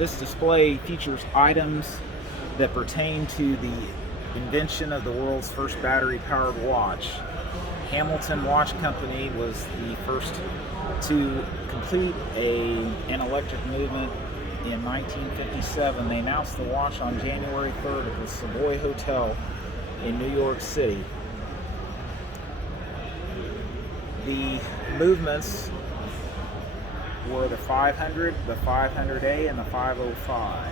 This display features items that pertain to the invention of the world's first battery-powered watch. Hamilton Watch Company was the first to complete an electric movement in 1957. They announced the watch on January 3rd at the Savoy Hotel in New York City. The movements were the 500, the 500A, and the 505.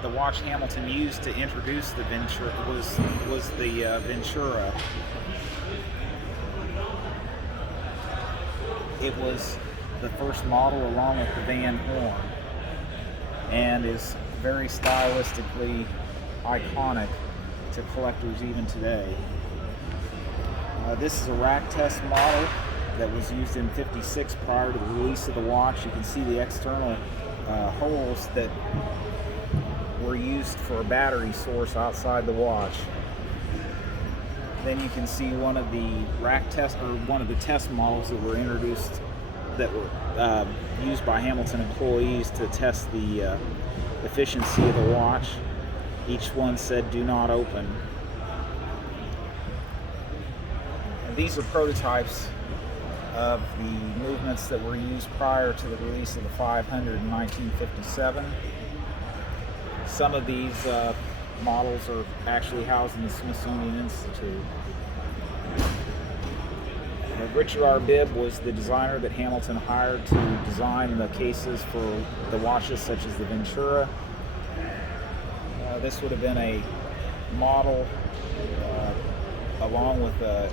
The watch Hamilton used to introduce the Ventura was the Ventura. It was the first model along with the Van Horn, and is very stylistically iconic to collectors even today. This is a rack test model that was used in '56 prior to the release of the watch. You can see the external holes that were used for a battery source outside the watch. Then you can see one of the one of the test models that were introduced that were used by Hamilton employees to test the efficiency of the watch. Each one said "do not open." And these are prototypes of the movements that were used prior to the release of the 500 in 1957. Some of these models are actually housed in the Smithsonian Institute. Richard R. Bibb was the designer that Hamilton hired to design the cases for the watches such as the Ventura. This would have been a model along with a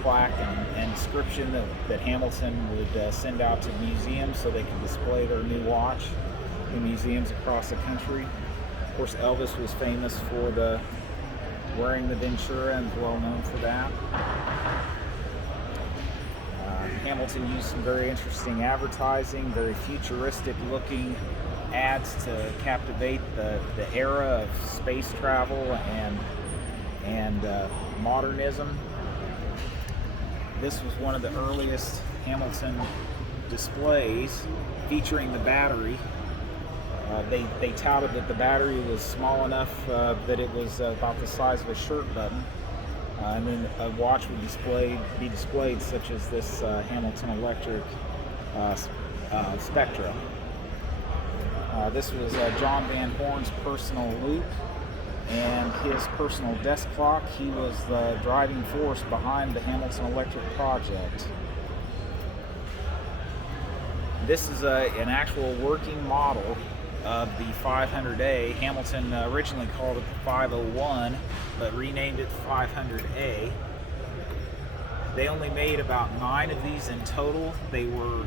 plaque and inscription that Hamilton would send out to museums so they could display their new watch in museums across the country. Of course, Elvis was famous for wearing the Ventura and is well known for that. Hamilton used some very interesting advertising, very futuristic looking ads to captivate the era of space travel and modernism. This was one of the earliest Hamilton displays featuring the battery. They touted that the battery was small enough that it was about the size of a shirt button, and then a watch would be displayed such as this Hamilton Electric Spectra. This was John Van Horn's personal loop and his personal desk clock. He was the driving force behind the Hamilton Electric project. This is an actual working model of the 500A. Hamilton originally called it the 501, but renamed it 500A. They only made about 9 of these in total. They were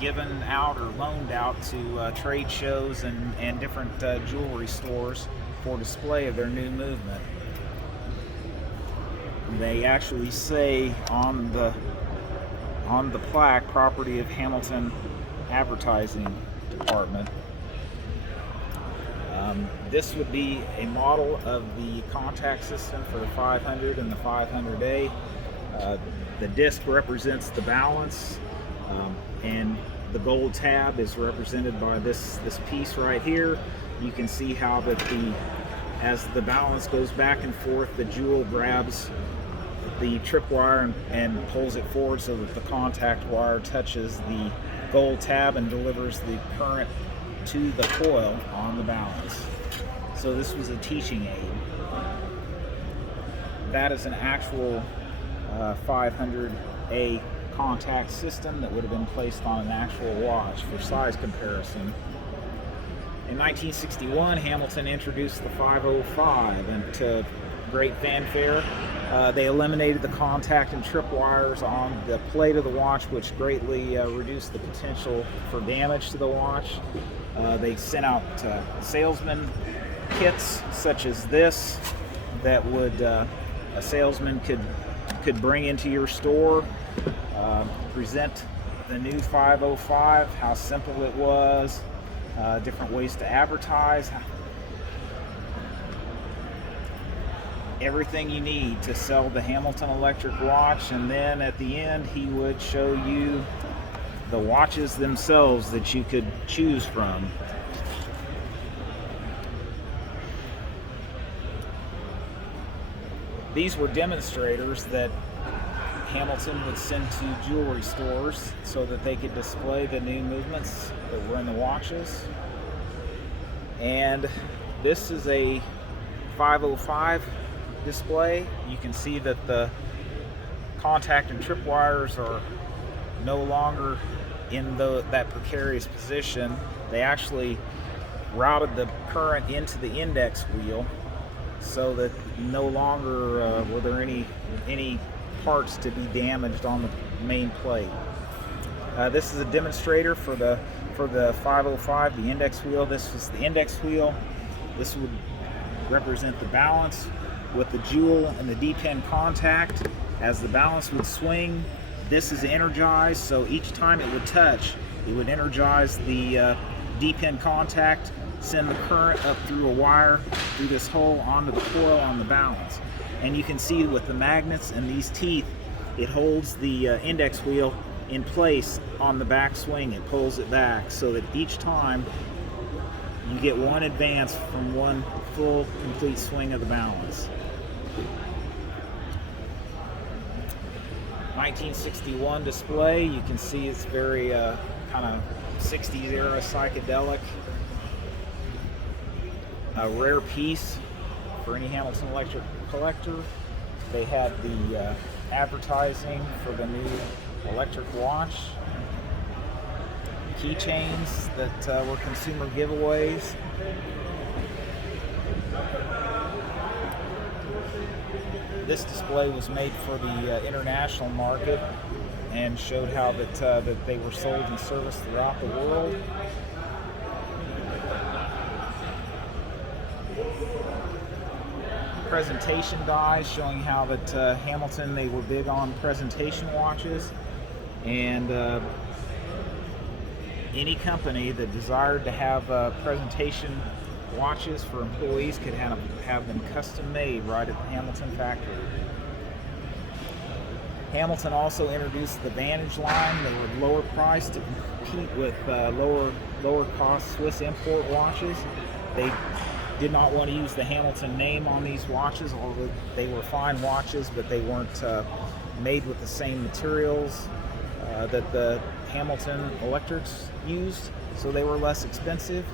given out or loaned out to trade shows and different jewelry stores for display of their new movement. They actually say on the plaque, property of Hamilton Advertising Department. This would be a model of the contact system for the 500 and the 500A. The disc represents the balance, and the gold tab is represented by this piece right here. You can see how that as the balance goes back and forth, the jewel grabs the tripwire and pulls it forward so that the contact wire touches the gold tab and delivers the current to the coil on the balance. So this was a teaching aid. That is an actual 500A contact system that would have been placed on an actual watch for size comparison. In 1961, Hamilton introduced the 505, and to great fanfare, they eliminated the contact and trip wires on the plate of the watch, which greatly reduced the potential for damage to the watch. They sent out salesman kits such as this that would a salesman could bring into your store, present the new 505, how simple it was, different ways to advertise. everything you need to sell the Hamilton electric watch, and then at the end he would show you the watches themselves that you could choose from. These were demonstrators that Hamilton would send to jewelry stores so that they could display the new movements that were in the watches. And this is a 505 display. You can see that the contact and trip wires are no longer in that precarious position. They actually routed the current into the index wheel so that no longer were there any parts to be damaged on the main plate. This is a demonstrator for the 505, the index wheel. This was the index wheel. This would represent the balance with the jewel and the D-pin contact. As the balance would swing, this is energized, so each time it would touch, it would energize the D-pin contact, send the current up through a wire through this hole onto the coil on the balance. And you can see with the magnets and these teeth, it holds the index wheel in place on the back swing. It pulls it back so that each time you get one advance from one full, complete swing of the balance. 1961 display. You can see it's very kind of 60s era psychedelic. A rare piece for any Hamilton electric collector. They had the advertising for the new electric watch, keychains that were consumer giveaways. This display was made for the international market and showed how that they were sold and serviced throughout the world. Presentation dies showing how that Hamilton, they were big on presentation watches, and any company that desired to have presentation watches for employees could have them custom made right at the Hamilton factory. Hamilton also introduced the Vantage line. They were lower priced to compete with lower cost Swiss import watches. They did not want to use the Hamilton name on these watches, although they were fine watches, but they weren't made with the same materials that the Hamilton electrics used, so they were less expensive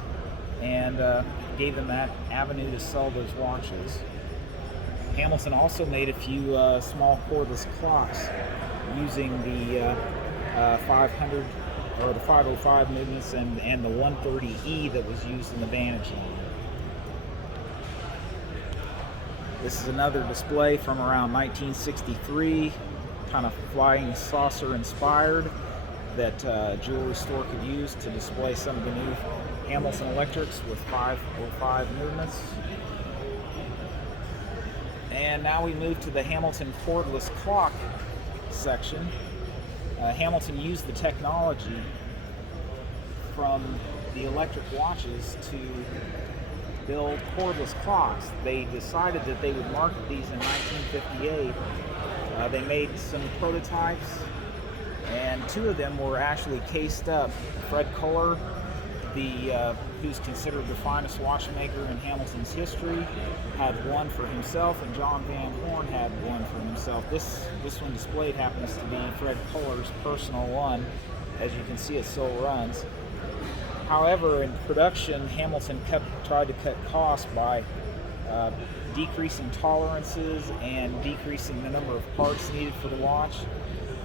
and gave them that avenue to sell those watches. Hamilton also made a few small cordless clocks using the 500 or the 505 movements and the 130E that was used in the Vantage line. This is another display from around 1963, kind of flying saucer inspired, that a jewelry store could use to display some of the new Hamilton electrics with 505 movements. And now we move to the Hamilton cordless clock section. Hamilton used the technology from the electric watches to build cordless clocks. They decided that they would market these in 1958. They made some prototypes, and two of them were actually cased up. Fred Kohler, who's considered the finest watchmaker in Hamilton's history, had one for himself, and John Van Horn had one for himself. This one displayed happens to be Fred Kohler's personal one. As you can see, it still runs. However, in production, Hamilton tried to cut costs by decreasing tolerances and decreasing the number of parts needed for the watch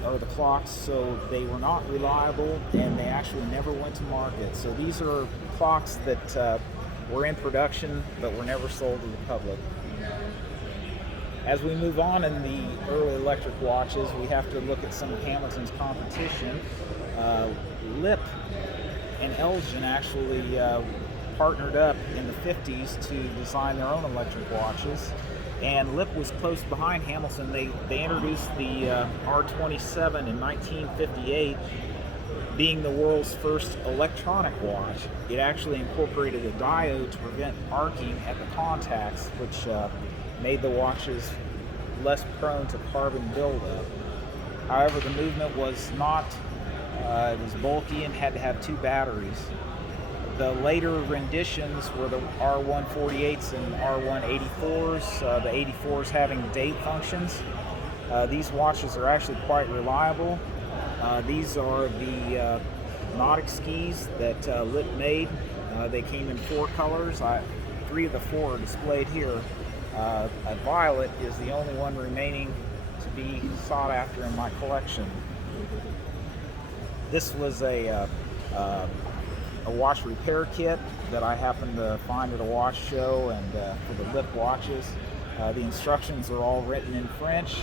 or the clocks, so they were not reliable and they actually never went to market. So these are clocks that were in production but were never sold to the public. As we move on in the early electric watches, we have to look at some of Hamilton's competition. Lip and Elgin actually partnered up in the 50s to design their own electric watches, and Lip was close behind Hamilton. They introduced the R27 in 1958, being the world's first electronic watch. It actually incorporated a diode to prevent arcing at the contacts, which made the watches less prone to carbon buildup. However, the movement was not, it was bulky and had to have 2 batteries. The later renditions were the R148s and R184s, the 84s having date functions. These watches are actually quite reliable. These are the NAWCC that Lit made. They came in 4 colors. 3 of the 4 are displayed here. A violet is the only one remaining to be sought after in my collection. This was a watch repair kit that I happened to find at a watch show, and for the Lip watches. The instructions are all written in French,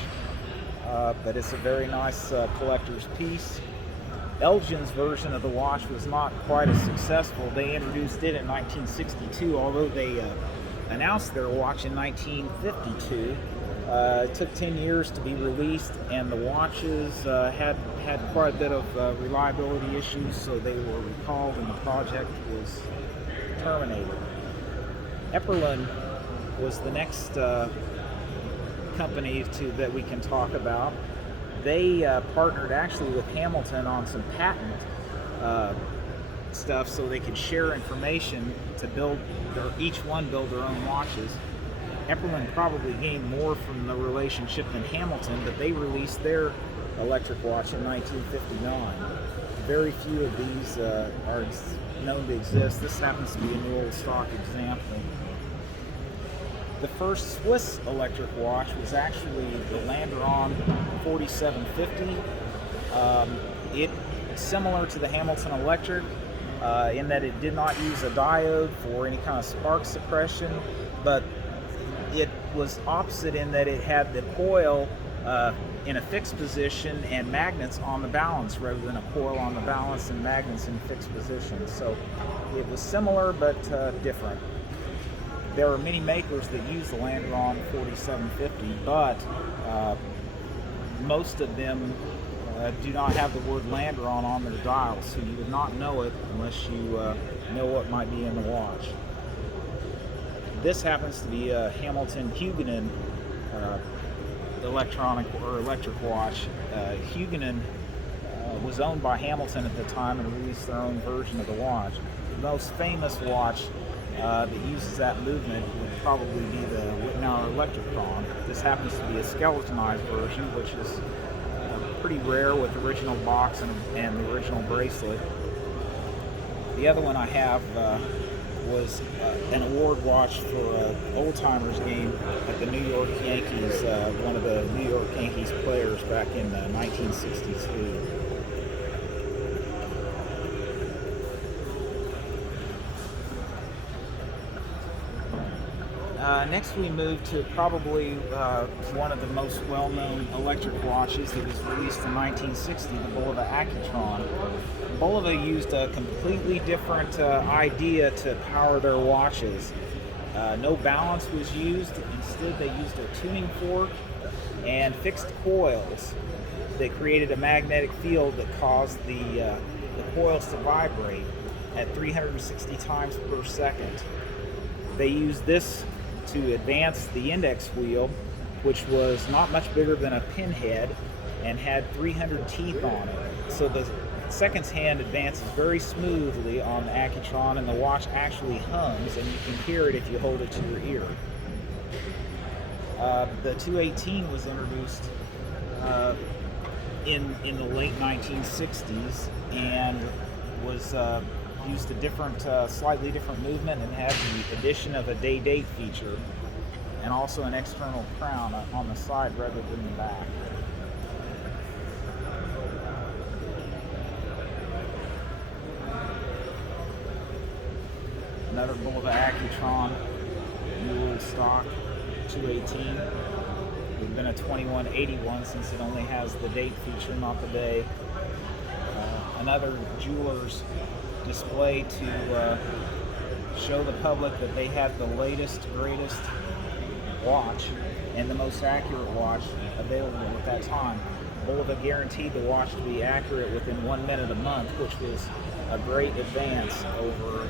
but it's a very nice collector's piece. Elgin's version of the watch was not quite as successful. They introduced it in 1962, although they announced their watch in 1952. It took 10 years to be released, and the watches had quite a bit of reliability issues, so they were recalled and the project was terminated. Epperlin was the next company that we can talk about. They partnered actually with Hamilton on some patent stuff so they could share information to each one build their own watches. Epperlin probably gained more from the relationship than Hamilton, but they released their electric watch in 1959. Very few of these are known to exist. This happens to be a new old stock example. The first Swiss electric watch was actually the Landeron 4750. It's similar to the Hamilton electric in that it did not use a diode for any kind of spark suppression, but it was opposite in that it had the coil in a fixed position and magnets on the balance rather than a coil on the balance and magnets in fixed position. So it was similar but different. There are many makers that use the Landeron 4750, but most of them do not have the word Landeron on their dials, so you would not know it unless you know what might be in the watch. This happens to be a Hamilton Huguenin electronic or electric watch. Huguenin was owned by Hamilton at the time and released their own version of the watch. The most famous watch that uses that movement would probably be the Wittenauer Electrotron. This happens to be a skeletonized version, which is pretty rare with the original box and the original bracelet. The other one I have was an award watch for an old-timers game at the New York Yankees, one of the New York Yankees players back in 1962. Next we move to probably one of the most well-known electric watches. It was released in 1960, the Bulova Accutron. Bulova used a completely different idea to power their watches. No balance was used. Instead, they used a tuning fork and fixed coils that created a magnetic field that caused the coils to vibrate at 360 times per second. They used this to advance the index wheel, which was not much bigger than a pinhead and had 300 teeth on it. So the seconds hand advances very smoothly on the Accutron, and the watch actually hums, and you can hear it if you hold it to your ear. The 218 was introduced in the late 1960s and was used a different, slightly different movement and had the addition of a day-date feature and also an external crown on the side rather than the back. Another Bulova Accutron, new old stock, 218. It would have been a 2181 since it only has the date feature, not the day. Another jeweler's display to show the public that they had the latest, greatest watch and the most accurate watch available at that time. Bulova guaranteed the watch to be accurate within 1 minute a month, which was a great advance over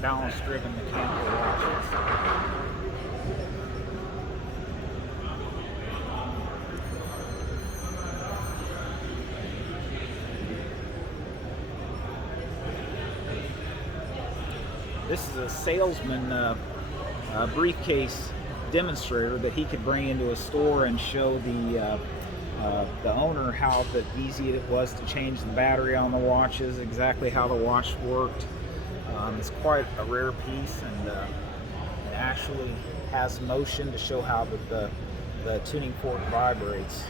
balance-driven mechanical watches. This is a salesman briefcase demonstrator that he could bring into a store and show the owner how easy it was to change the battery on the watches, exactly how the watch worked. It's quite a rare piece, and it actually has motion to show how the tuning fork vibrates.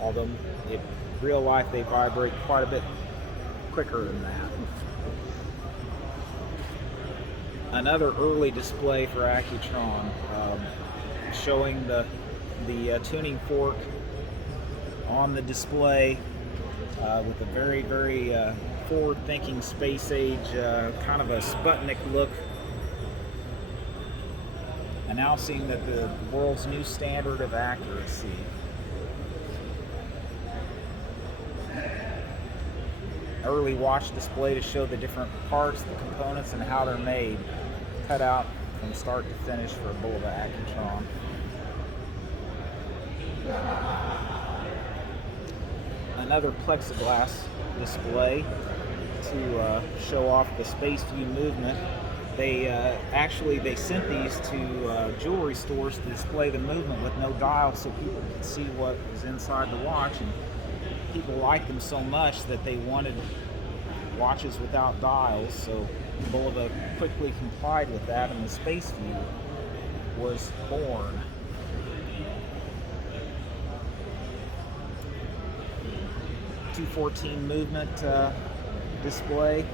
Although in real life they vibrate quite a bit quicker than that. Another early display for Accutron, showing the tuning fork on the display with a very, very forward-thinking space age, kind of a Sputnik look, announcing that the world's new standard of accuracy. Early watch display to show the different parts, the components, and how they're made, cut out from start to finish for a Bulova Accutron. Another plexiglass display to show off the space view movement. They sent these to jewelry stores to display the movement with no dial, so people could see what was inside the watch. And people liked them so much that they wanted watches without dials, so Bulova quickly complied with that, and the Space View was born. .214 movement display,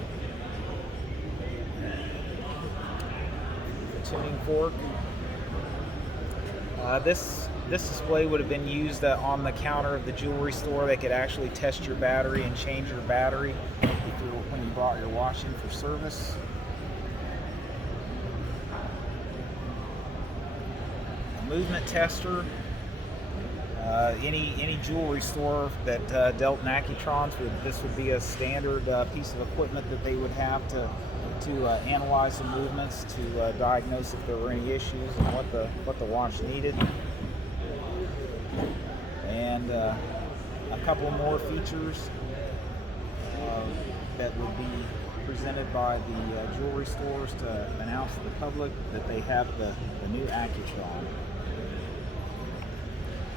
the tuning fork. This display would have been used on the counter of the jewelry store. They could actually test your battery and change your battery when you brought your watch in for service. A movement tester. Any jewelry store that dealt in Accutrons, this would be a standard piece of equipment that they would have to analyze the movements, to diagnose if there were any issues and what the watch needed. And a couple more features that would be presented by the jewelry stores to announce to the public that they have the new Accutron.